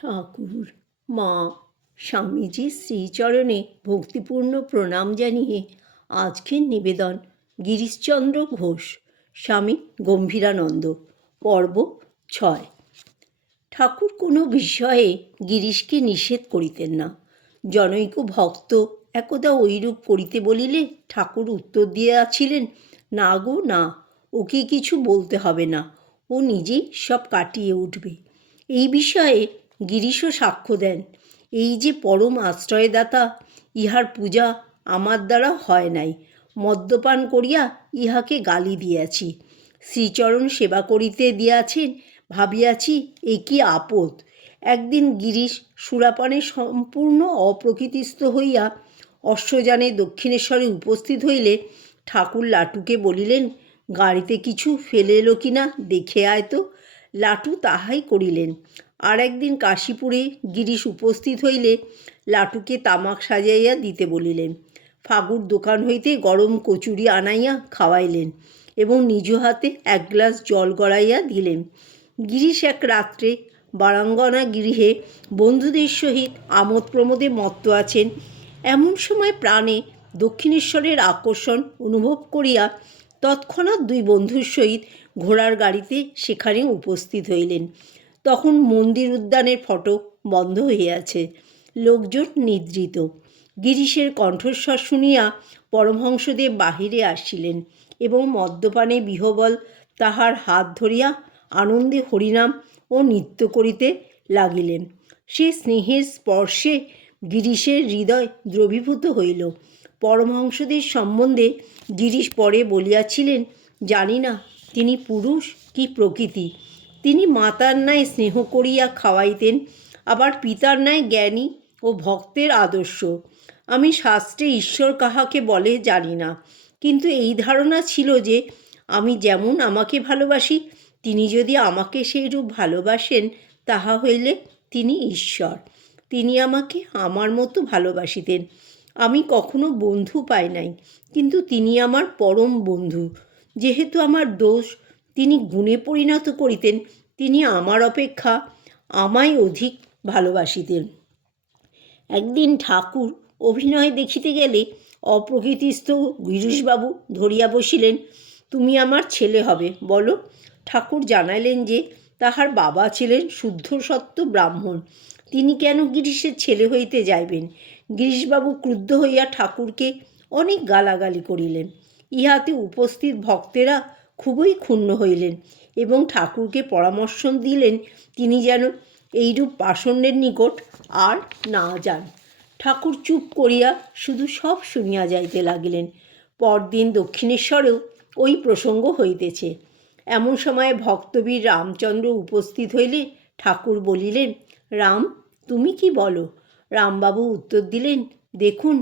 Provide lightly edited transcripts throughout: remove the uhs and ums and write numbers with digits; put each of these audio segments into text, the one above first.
ঠাকুর, মা, স্বামীজির শ্রীচরণে ভক্তিপূর্ণ প্রণাম জানিয়ে আজকের নিবেদন গিরিশচন্দ্র ঘোষ, স্বামী গম্ভীরানন্দ, পর্ব 6। ঠাকুর কোনো বিষয়ে গিরিশকে নিষেধ করিতেন না। জনৈক ভক্ত একদা ঐরূপ করিতে বলিলে ঠাকুর উত্তর দিয়াছিলেন, না গো না, ওকে কিছু বলতে হবে না, ও নিজেই সব কাটিয়ে উঠবে। এই বিষয়ে গিরিশও সাক্ষ্য দেন, এই যে পরম আশ্রয়দাতা, ইহার পূজা আমার দ্বারা হয় নাই। মদ্যপান করিয়া ইহাকে গালি দিয়াছি, শ্রীচরণ সেবা করিতে দিয়াছেন, ভাবিয়াছি এ কি আপদ। একদিন গিরিশ সুরাপানে সম্পূর্ণ অপ্রকৃতিস্থ হইয়া অশ্বযানে দক্ষিণেশ্বরে উপস্থিত হইলে ঠাকুর লাটুকে বলিলেন, গাড়িতে কিছু ফেলে এলো কিনা দেখে আয় তো। লাটু তাহাই করিলেন। আর একদিন কাশীপুরে গিরিশ উপস্থিত হইলে লাটুকে তামাক সাজাইয়া দিতে বলিলেন। ফাগুর দোকান হইতে গরম কচুরি আনাইয়া খাওয়াইলেন এবং নিজ হাতে এক গ্লাস জল গড়াইয়া দিলেন। গিরিশ এক রাত্রে বারাঙ্গনা গৃহে বন্ধুদের সহিত আমোদ প্রমোদে মত্ত আছেন। এমন সময় প্রাণে দক্ষিণেশ্বরের আকর্ষণ অনুভব করিয়া তৎক্ষণাৎ দুই বন্ধুর সহিত ঘোড়ার গাড়িতে সেখানে উপস্থিত হইলেন। তখন মন্দির উদ্যানের ফটক বন্ধ হইয়াছে, লোকজন নিদ্রিত। গিরিশের কণ্ঠস্বর শুনিয়া পরমহংসদেব বাহিরে আসিলেন এবং মদ্যপানে বিহ্বল তাহার হাত ধরিয়া আনন্দে হরিনাম ও নৃত্য করিতে লাগিলেন। সে স্নেহের স্পর্শে গিরিশের হৃদয় দ্রবীভূত হইল। পরমহংসদের সম্বন্ধে গিরিশ পরে বলিয়াছিলেন, জানি না তিনি পুরুষ কি প্রকৃতি। তিনি মাতার ন্যায় স্নেহ করিয়া খাওয়াইতেন, আবার পিতার ন্যায় জ্ঞানী ও ভক্তের আদর্শ। আমি শাস্ত্রে ঈশ্বর কাহাকে বলে জানি না, কিন্তু এই ধারণা ছিল যে আমি যেমন আমাকে ভালোবাসি, তিনি যদি আমাকে সেইরূপ ভালোবাসেন তাহা হইলে তিনি ঈশ্বর। তিনি আমাকে আমার মতো ভালোবাসিতেন। আমি কখনো বন্ধু পাই নাই, কিন্তু তিনি আমার পরম বন্ধু। যেহেতু আমার দোষ তিনি গুণে পরিণত করিতেন, তিনি আমার অপেক্ষা আমায় অধিক ভালোবাসিতেন। একদিন ঠাকুর অভিনয় দেখিতে গেলে অপ্রকৃতিস্থ গিরিশবাবু ধরিয়া বসিলেন, তুমি আমার ছেলে হবে, বলো। ঠাকুর জানাইলেন যে তাহার বাবা ছিলেন শুদ্ধ সত্য ব্রাহ্মণ, তিনি কেন গিরিশের ছেলে হইতে যাইবেন। গিরিশবাবু ক্রুদ্ধ হইয়া ঠাকুরকে অনেক গালাগালি করিলেন। ইহাতে উপস্থিত ভক্তেরা খুবই ক্ষুণ্ণ হইলেন এবং ঠাকুরকে পরামর্শ দিলেন তিনি যেন এইরূপ পাষণ্ডের নিকট আর না যান। ঠাকুর চুপ করিয়া শুধু সব শুনিয়া যাইতে লাগিলেন। পরদিন দক্ষিণেশ্বরেও ওই প্রসঙ্গ হইতেছে। এমন সময় ভক্তবীর রামচন্দ্র উপস্থিত হইলে ঠাকুর বলিলেন, রাম, তুমি কি বলো? রামবাবু উত্তর দিলেন, দেখুন,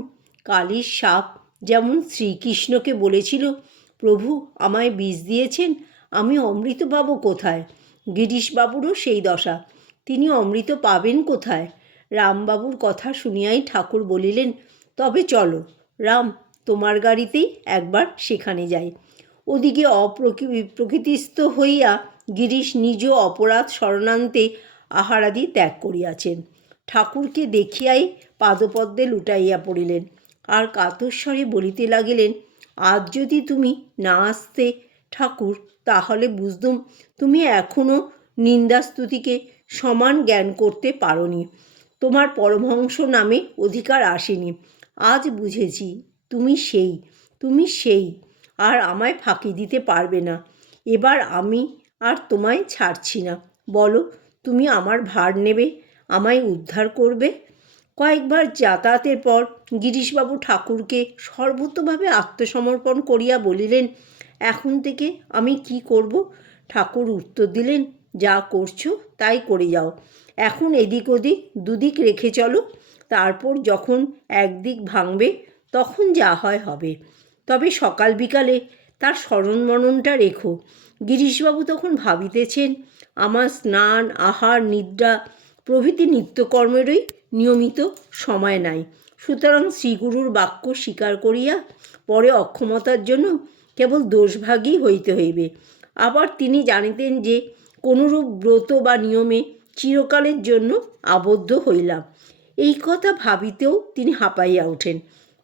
কালির সাপ যেমন শ্রীকৃষ্ণকে বলেছিল, প্রভু আমায় বিষ দিয়েছেন, আমি অমৃত পাবো কোথায়? গিরিশবাবুরও সেই দশা, তিনি অমৃত পাবেন কোথায়? রামবাবুর কথা শুনিয়াই ঠাকুর বলিলেন, তবে চলো রাম, তোমার গাড়িতেই একবার সেখানে যাই। ওদিকে প্রকৃতিস্থ হইয়া গিরিশ নিজ অপরাধ স্মরণান্তে আহারাদি ত্যাগ করিয়াছেন। ঠাকুরকে দেখিয়াই পাদপদ্মে লুটাইয়া পড়িলেন আর কাতরস্বরে বলিতে লাগিলেন, আজ যদি তুমি না আসতে ঠাকুর, তাহলে বুঝতুম তুমি এখনও নিন্দাস্তুতিকে সমান জ্ঞান করতে পারোনি, তোমার পরমহংস নামে অধিকার আসেনি। আজ বুঝেছি তুমি সেই আর আমায় ফাঁকি দিতে পারবে না। এবার আমি আর তোমায় ছাড়ছি না, বলো তুমি আমার ভার নেবে, আমায় উদ্ধার করবে। কয়েকবার যাতায়াতের পর গিরিশবাবু ঠাকুরকে সর্বতোভাবে আত্মসমর্পণ করিয়া বলিলেন, এখন থেকে আমি কি করব? ঠাকুর উত্তর দিলেন, যা করছো তাই করে যাও। এখন এদিক ওদিক দুদিক রেখে চলো, তারপর যখন একদিক ভাঙবে তখন যা হয় হবে, তবে সকাল বিকালে তার স্মরণ মননটা রেখো। গিরিশবাবু তখন ভাবিতেছেন, আমার স্নান, আহার, নিদ্রা প্রভৃতি নিত্যকর্মেরই নিয়মিত সময় নাই, সুতরাং শ্রীগুরুর বাক্য স্বীকার করিয়া পরে অক্ষমতার জন্য কেবল দোষভাগী হইতে হইবে। আবার তিনি জানিতেন যে কোনরূপ ব্রত বা নিয়মে চিরকালের জন্য আবদ্ধ হইলাম। এই কথা ভাবিতেও তিনি হাঁপাইয়া ওঠেন।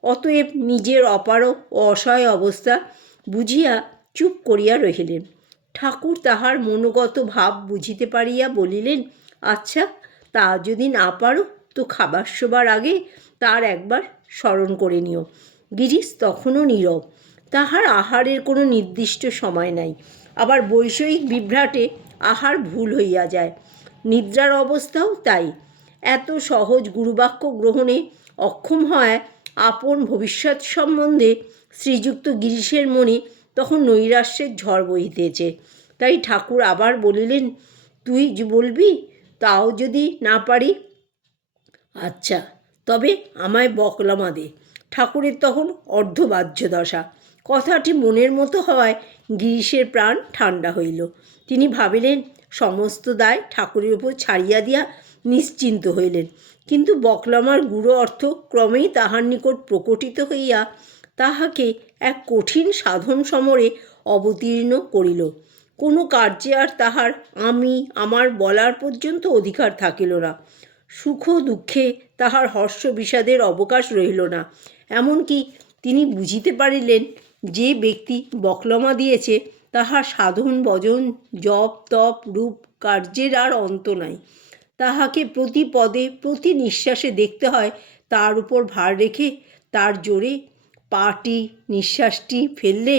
অতএব নিজের অপারগ ও অসহায় অবস্থা বুঝিয়া চুপ করিয়া রহিলেন। ঠাকুর তাহার মনোগত ভাব বুঝিতে পারিয়া বলিলেন, আচ্ছা, তা যদি না পারো তো খাবার শোবার আগে তার একবার স্মরণ করে নিও। গিরিশ তখনও নীরব। তাহার আহারের কোনো নির্দিষ্ট সময় নাই। আবার বৈষয়িক বিভ্রাটে আহার ভুল হইয়া যায়। নিদ্রার অবস্থাও তাই। এত সহজ গুরুবাক্য গ্রহণে অক্ষম হয় আপন ভবিষ্যৎ সম্বন্ধে শ্রীযুক্ত গিরিশের মনে তখন নৈরাশ্যের ঝড় বহিতেছে। তাই ঠাকুর আবার বলিলেন, তুই বলবি? তাও যদি না পারি? আচ্ছা, তবে আমায় বকলামা দে। ঠাকুরের তখন অর্ধবাহ্য দশা। কথাটি মনের মতো হওয়ায় গিরিশের প্রাণ ঠান্ডা হইল। তিনি ভাবিলেন, সমস্ত দায় ঠাকুরের উপর ছাড়িয়া দিয়া নিশ্চিন্ত হইলেন। কিন্তু বকলামার গূঢ় অর্থ ক্রমেই তাহার নিকট প্রকটিত হইয়া তাহাকে এক কঠিন সাধন সমরে অবতীর্ণ করিল। কোনো কার্যে আর তাহার আমি আমার বলার পর্যন্ত অধিকার থাকিল না। সুখ দুঃখে তাহার হর্ষ বিষাদের অবকাশ রহিল না। এমনকি তিনি বুঝিতে পারিলেন, যে ব্যক্তি বকলমা দিয়েছে তাহার সাধন ভজন জপ তপ রূপ কার্যের আর অন্ত নাই। তাহাকে প্রতি পদে প্রতি নিঃশ্বাসে দেখতে হয় তার উপর ভার রেখে তার জোরে পাটি নিঃশ্বাসটি ফেললে,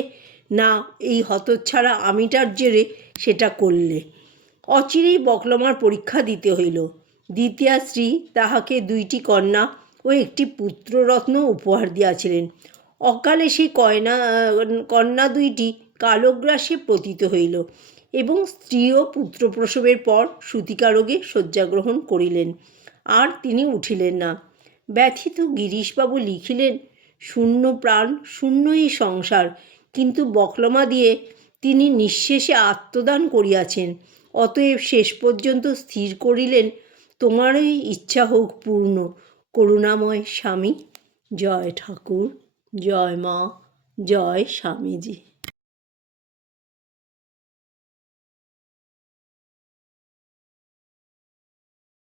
না এই হতচ্ছাড়া আমিটার জেরে সেটা করলে। অচিরেই বকলমার পরীক্ষা দিতে হইল। দ্বিতীয়া স্ত্রী তাহাকে 2টি কন্যা ও একটি পুত্ররত্ন উপহার দিয়াছিলেন। অকালে সেই কন্যা 2টি কালগ্রাসে পতিত হইল এবং স্ত্রীও পুত্রপ্রসবের পর সূতিকারোগে শয্যাগ্রহণ করিলেন। আর তিনি উঠিলেন না। ব্যথিত গিরিশবাবু লিখিলেন, শূন্য প্রাণ শূন্য এই সংসার, কিন্তু বকলমা দিয়ে তিনি নিঃশেষে আত্মদান করিয়াছেন। অতএব শেষ পর্যন্ত স্থির করিলেন, তোমারই ইচ্ছা হোক পূর্ণ। করুণাময় স্বামী। জয় ঠাকুর, জয় মা, জয় স্বামীজি।